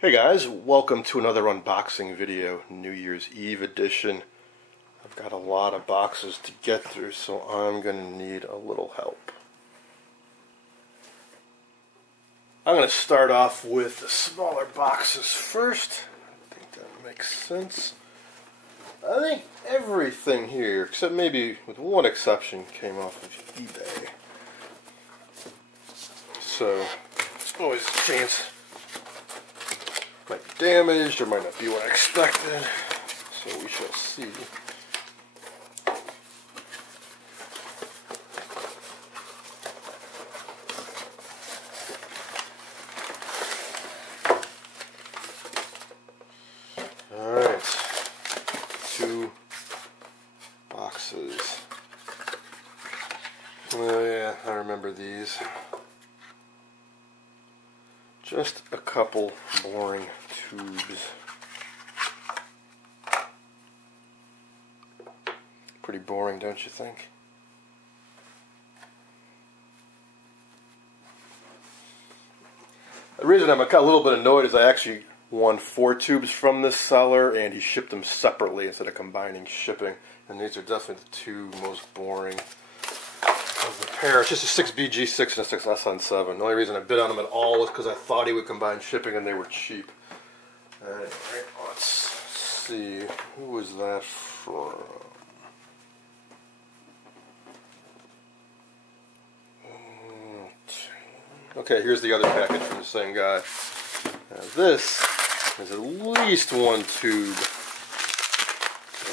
Hey guys, welcome to another unboxing video, New Year's Eve edition. I've got a lot of boxes to get through, so I'm going to need a little help. I'm going to start off with the smaller boxes first. I think that makes sense. I think everything here, except maybe with one exception, came off of eBay. So, there's always a chance might be damaged or might not be what I expected, so we shall see. Alright, 2 boxes. Oh yeah, I remember these. Just a couple boring tubes. Pretty boring, don't you think? The reason I'm a little bit annoyed is I actually won 4 tubes from this seller and he shipped them separately instead of combining shipping. And these are definitely the 2 most boring of the pair. It's just a 6BG6 and a 6SN7. The only reason I bid on them at all was because I thought he would combine shipping and they were cheap. Alright, let's see. Who was that from? Okay, here's the other package from the same guy. Now this is at least 1 tube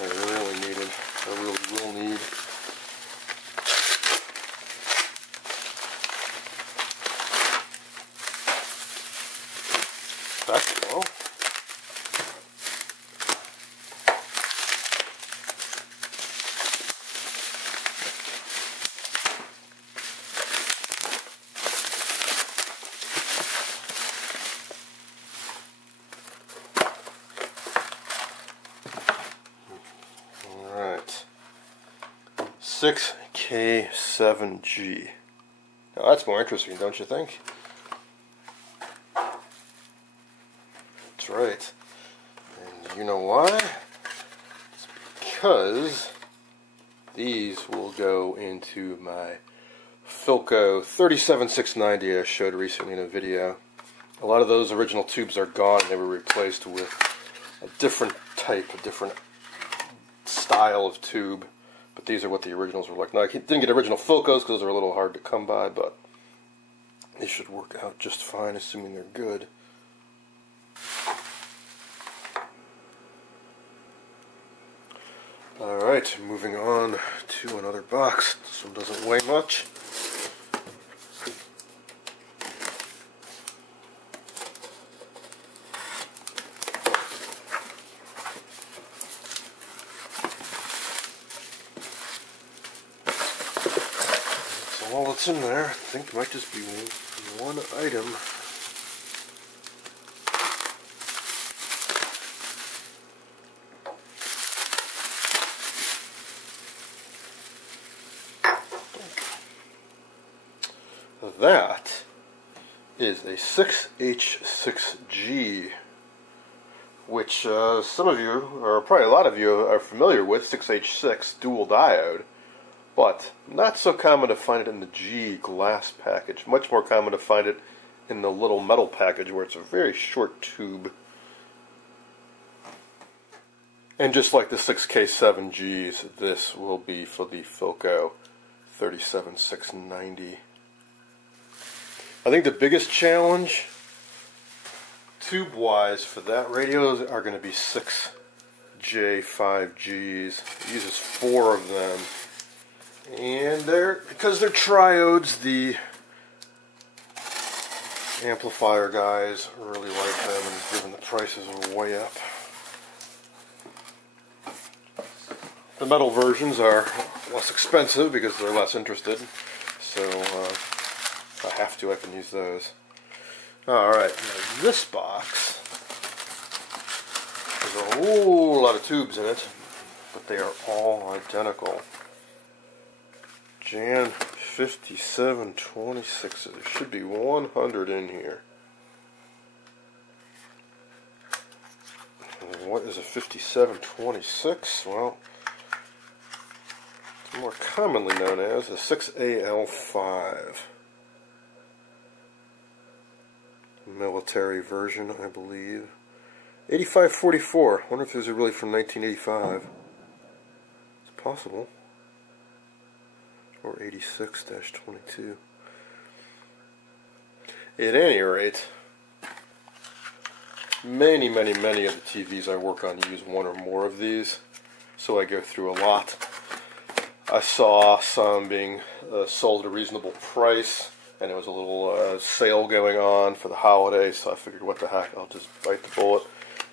I really needed. I really will need. Basketball. Alright. 6K7G. Now that's more interesting, don't you think? That's right. And you know why? It's because these will go into my Philco 37690 I showed recently in a video. A lot of those original tubes are gone and they were replaced with a different type, a different style of tube. But these are what the originals were like. Now I didn't get original Philcos because those are a little hard to come by, but they should work out just fine assuming they're good. Alright, moving on to another box. This one doesn't weigh much. That's all that's in there. I think it might just be one item. That is a 6H6G, which some of you, or probably a lot of you, are familiar with, 6H6 dual diode, but not so common to find it in the G glass package. Much more common to find it in the little metal package where it's a very short tube. And just like the 6K7Gs, this will be for the Philco 37690. I think the biggest challenge, tube-wise, for that radio are going to be 6J5Gs. It uses 4 of them. And because they're triodes, the amplifier guys really like them, and given the prices are way up. The metal versions are less expensive because they're less interested, so if I have to, I can use those. Alright, now this box, there's a whole lot of tubes in it, but they are all identical. Jan 5726. There should be 100 in here. what is a 5726? Well, it's more commonly known as a 6AL5. Military version, I believe. 8544. I wonder if those are really from 1985. It's possible. Or 86-22. At any rate, many of the TVs I work on use one or more of these, so I go through a lot. I saw some being sold at a reasonable price, and there was a little sale going on for the holidays, so I figured, what the heck, I'll just bite the bullet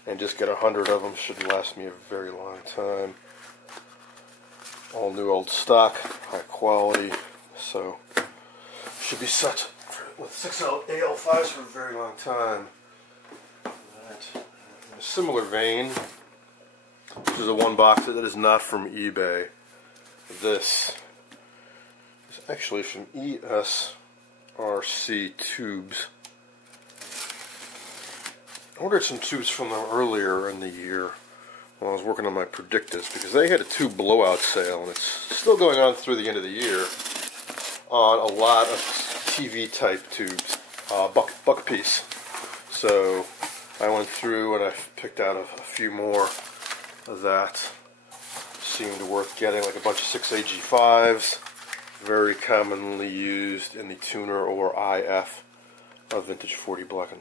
and just get 100 of them. Should last me a very long time. All new old stock, high quality, so should be set with 6AL5s for a very long time. Right. In a similar vein, this is a one box that is not from eBay. This is actually from ESRC Tubes. I ordered some tubes from them earlier in the year when I was working on my Predictus, because they had a tube blowout sale, and it's still going on through the end of the year on a lot of TV type tubes, buck piece. So I went through and I picked out a few more that seemed worth getting, like a bunch of 6AG5s, very commonly used in the tuner or IF of vintage 40s black and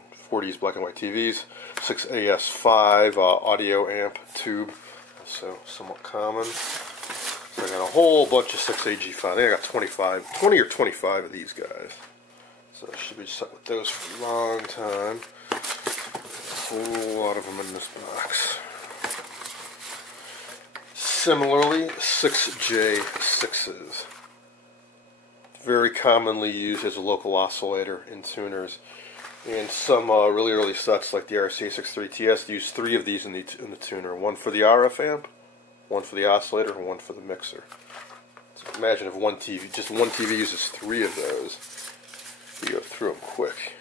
white TVs. 6AS5 audio amp tube, also somewhat common. So I got a whole bunch of 6AG5. I think I got 20 or 25 of these guys. So I should be set with those for a long time. A whole lot of them in this box. Similarly, 6J6s. Very commonly used as a local oscillator in tuners. And some really early sets like the RCA63TS use 3 of these in the tuner. One for the RF amp, one for the oscillator, and one for the mixer. So imagine if just one TV uses 3 of those. We go through them quick.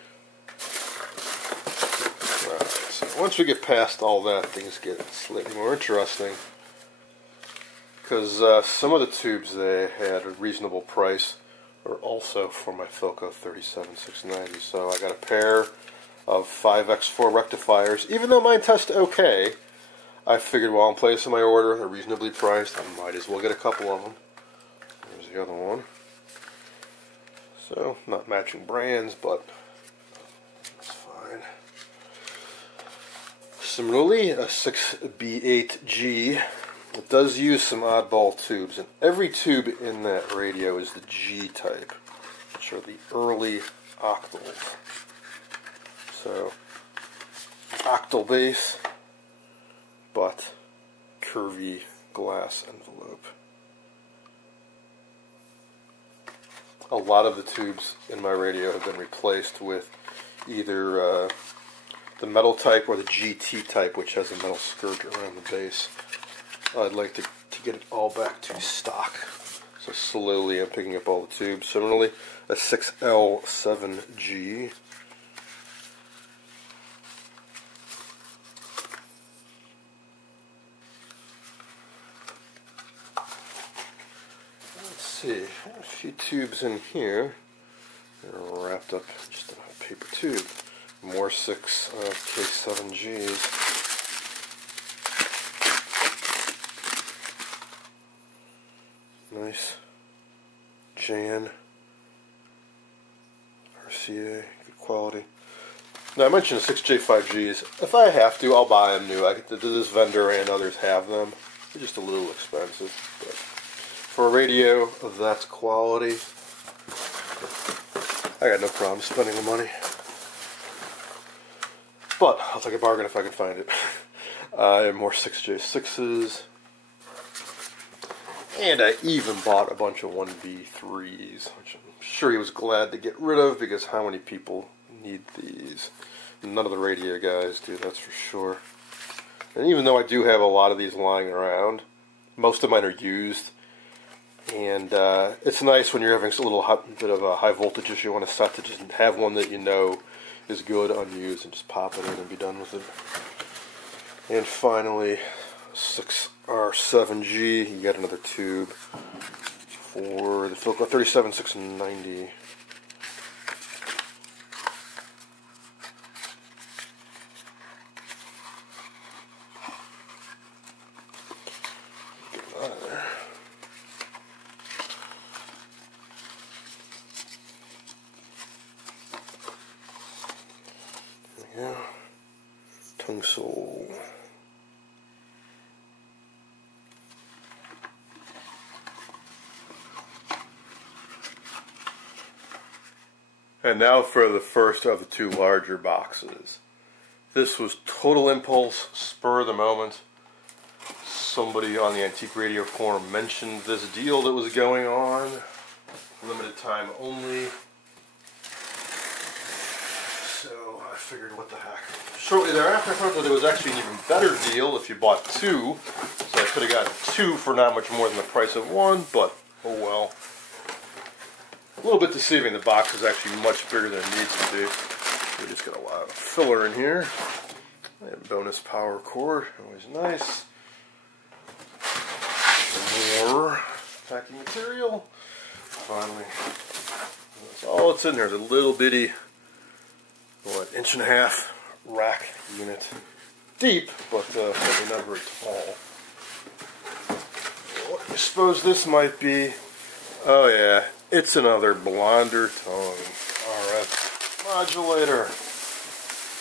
Right, so once we get past all that, things get slightly more interesting. Because some of the tubes they had a reasonable price are also for my Philco 37690. So I got a pair of 5x4 rectifiers. Even though mine test okay, I figured while I'm placing my order, they're reasonably priced, I might as well get a couple of them. There's the other one. So, not matching brands, but that's fine. Similarly, a 6B8G. It does use some oddball tubes, and every tube in that radio is the G type, which are the early octals. So, octal base, but curvy glass envelope. A lot of the tubes in my radio have been replaced with either the metal type or the GT type, which has a metal skirt around the base. I'd like to get it all back to stock. So slowly I'm picking up all the tubes. Similarly, a 6L7G. Let's see, a few tubes in here. They're wrapped up just in a paper tube. More 6K7Gs. Nice. Jan. RCA. Good quality. Now I mentioned 6J5Gs. If I have to, I'll buy them new. This vendor and others have them. They're just a little expensive. But for a radio of that quality, I got no problem spending the money. But I'll take a bargain if I can find it. I have more 6J6s. And I even bought a bunch of 1B3s, which I'm sure he was glad to get rid of, because how many people need these? None of the radio guys do, that's for sure. And even though I do have a lot of these lying around, most of mine are used. And it's nice when you're having a little bit of a high voltage issue you want to set, to just have one that you know is good, unused, and just pop it in and be done with it. And finally, 6R7G. You got another tube for the Philco 37690. Get it out of there. There we go. Tongue sole. And now for the first of the two larger boxes. This was total impulse, spur of the moment. Somebody on the Antique Radio forum mentioned this deal that was going on. Limited time only. So I figured, what the heck. Shortly thereafter, I found that there was actually an even better deal if you bought two. So I could have gotten two for not much more than the price of one, but oh well. A little bit deceiving. The box is actually much bigger than it needs to be. We just got a lot of filler in here. And bonus power cord, always nice. More packing material. Finally, that's all that's in there. The little bitty, what, 1.5-inch rack unit. Deep, but probably not very tall. What do you suppose this might be? Oh yeah. It's another blonder tongue RF modulator.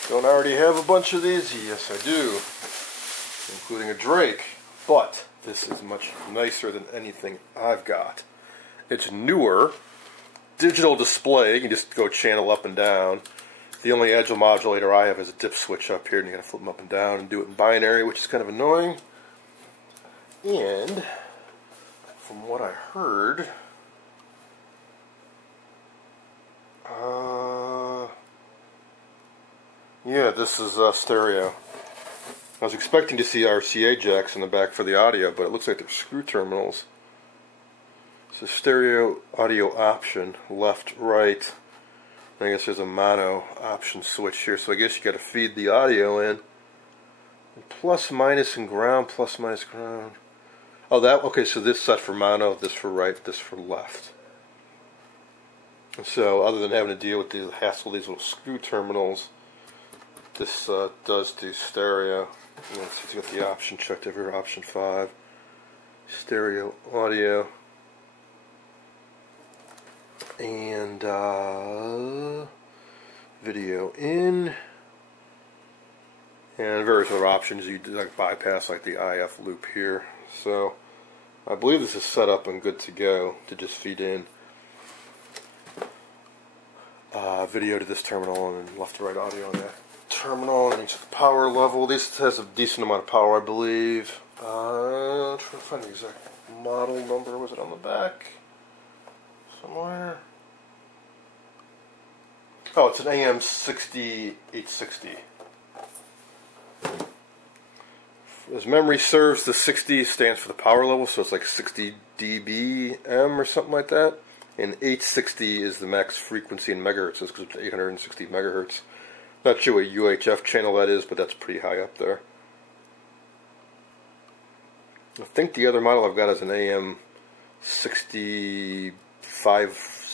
Don't I already have a bunch of these? Yes, I do. Including a Drake. But this is much nicer than anything I've got. It's newer. Digital display. You can just go channel up and down. The only Agile modulator I have is a dip switch up here, and you gotta flip them up and down and do it in binary, which is kind of annoying. And from what I heard, yeah, this is stereo. I was expecting to see RCA jacks in the back for the audio, but it looks like they're screw terminals. So stereo audio option, left, right. I guess there's a mono option switch here, so I guess you got to feed the audio in. And plus, minus, and ground, plus, minus, ground. Oh, that, okay, so this set for mono, this for right, this for left. So, other than having to deal with the hassle of these little screw terminals, this does do stereo. It's got the option checked over here, option 5. Stereo audio. And video in. And various other options. You do like bypass like the IF loop here. So, I believe this is set up and good to go to just feed in video to this terminal, and then left to right audio on that terminal. And it's the power level. This has a decent amount of power, I believe. I'm trying to find the exact model number. Was it on the back somewhere? Oh, it's an AM6860. As memory serves, the 60 stands for the power level, so it's like 60 dBm or something like that. And 860 is the max frequency in megahertz, because it's 860 megahertz. Not sure what UHF channel that is, but that's pretty high up there. I think the other model I've got is an AM65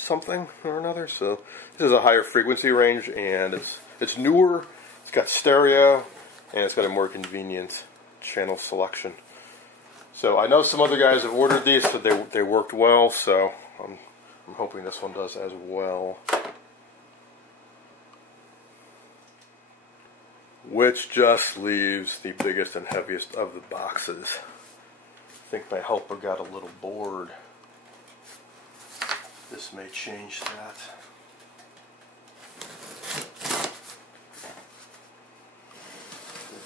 something or another. So this is a higher frequency range, and it's newer. It's got stereo, and it's got a more convenient channel selection. So I know some other guys have ordered these, so they worked well. So I'm hoping this one does as well. Which just leaves the biggest and heaviest of the boxes. I think my helper got a little bored. This may change that.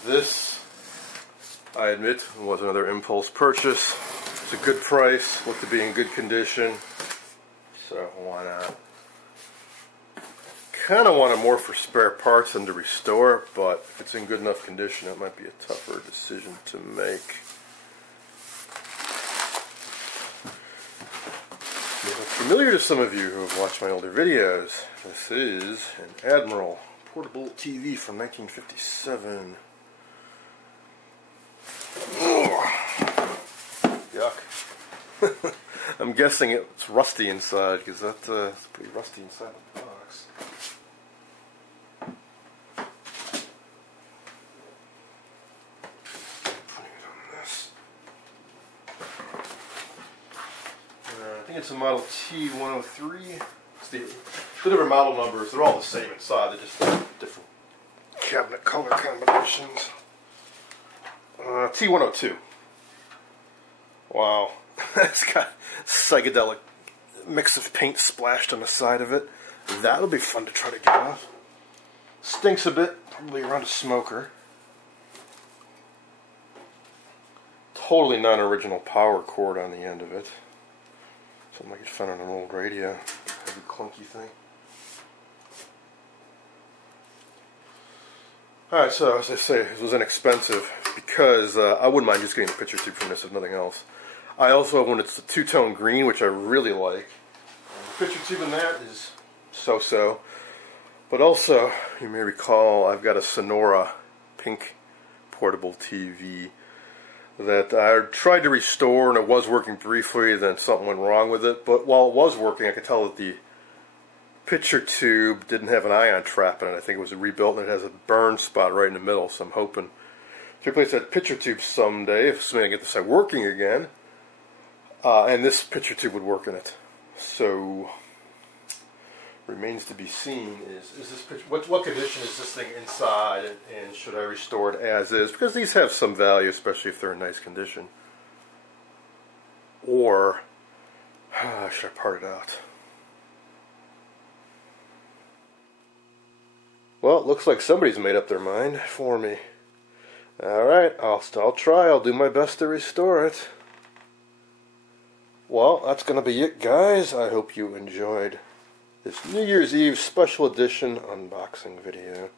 This, I admit, was another impulse purchase. It's a good price, looked to be in good condition, so why not? Kind of want it more for spare parts than to restore, but if it's in good enough condition, it might be a tougher decision to make. Familiar to some of you who have watched my older videos, this is an Admiral portable TV from 1957. I'm guessing it's rusty inside, because it's pretty rusty inside the box. Putting it on this. I think it's a model T103. It's the different model numbers. They're all the same inside. They're just different cabinet color combinations. T102. Wow. It's got psychedelic mix of paint splashed on the side of it. That'll be fun to try to get off. Stinks a bit, probably around a smoker. Totally non-original power cord on the end of it. Something like you'd find on an old radio. Heavy clunky thing. Alright, so as I say, it was inexpensive because I wouldn't mind just getting the picture tube from this if nothing else. I also, when it's a two-tone green, which I really like, the picture tube in that is so-so. But also, you may recall, I've got a Sonora pink portable TV that I tried to restore, and it was working briefly, then something went wrong with it. But while it was working, I could tell that the picture tube didn't have an ion trap in it. I think it was rebuilt, and it has a burn spot right in the middle, so I'm hoping to replace that picture tube someday, if I get this side working again. And this picture tube would work in it. So, remains to be seen is this picture, what condition is this thing inside, and should I restore it as is? Because these have some value, especially if they're in nice condition. Or, should I part it out? Well, it looks like somebody's made up their mind for me. Alright, I'll try. I'll do my best to restore it. Well, that's going to be it, guys. I hope you enjoyed this New Year's Eve special edition unboxing video.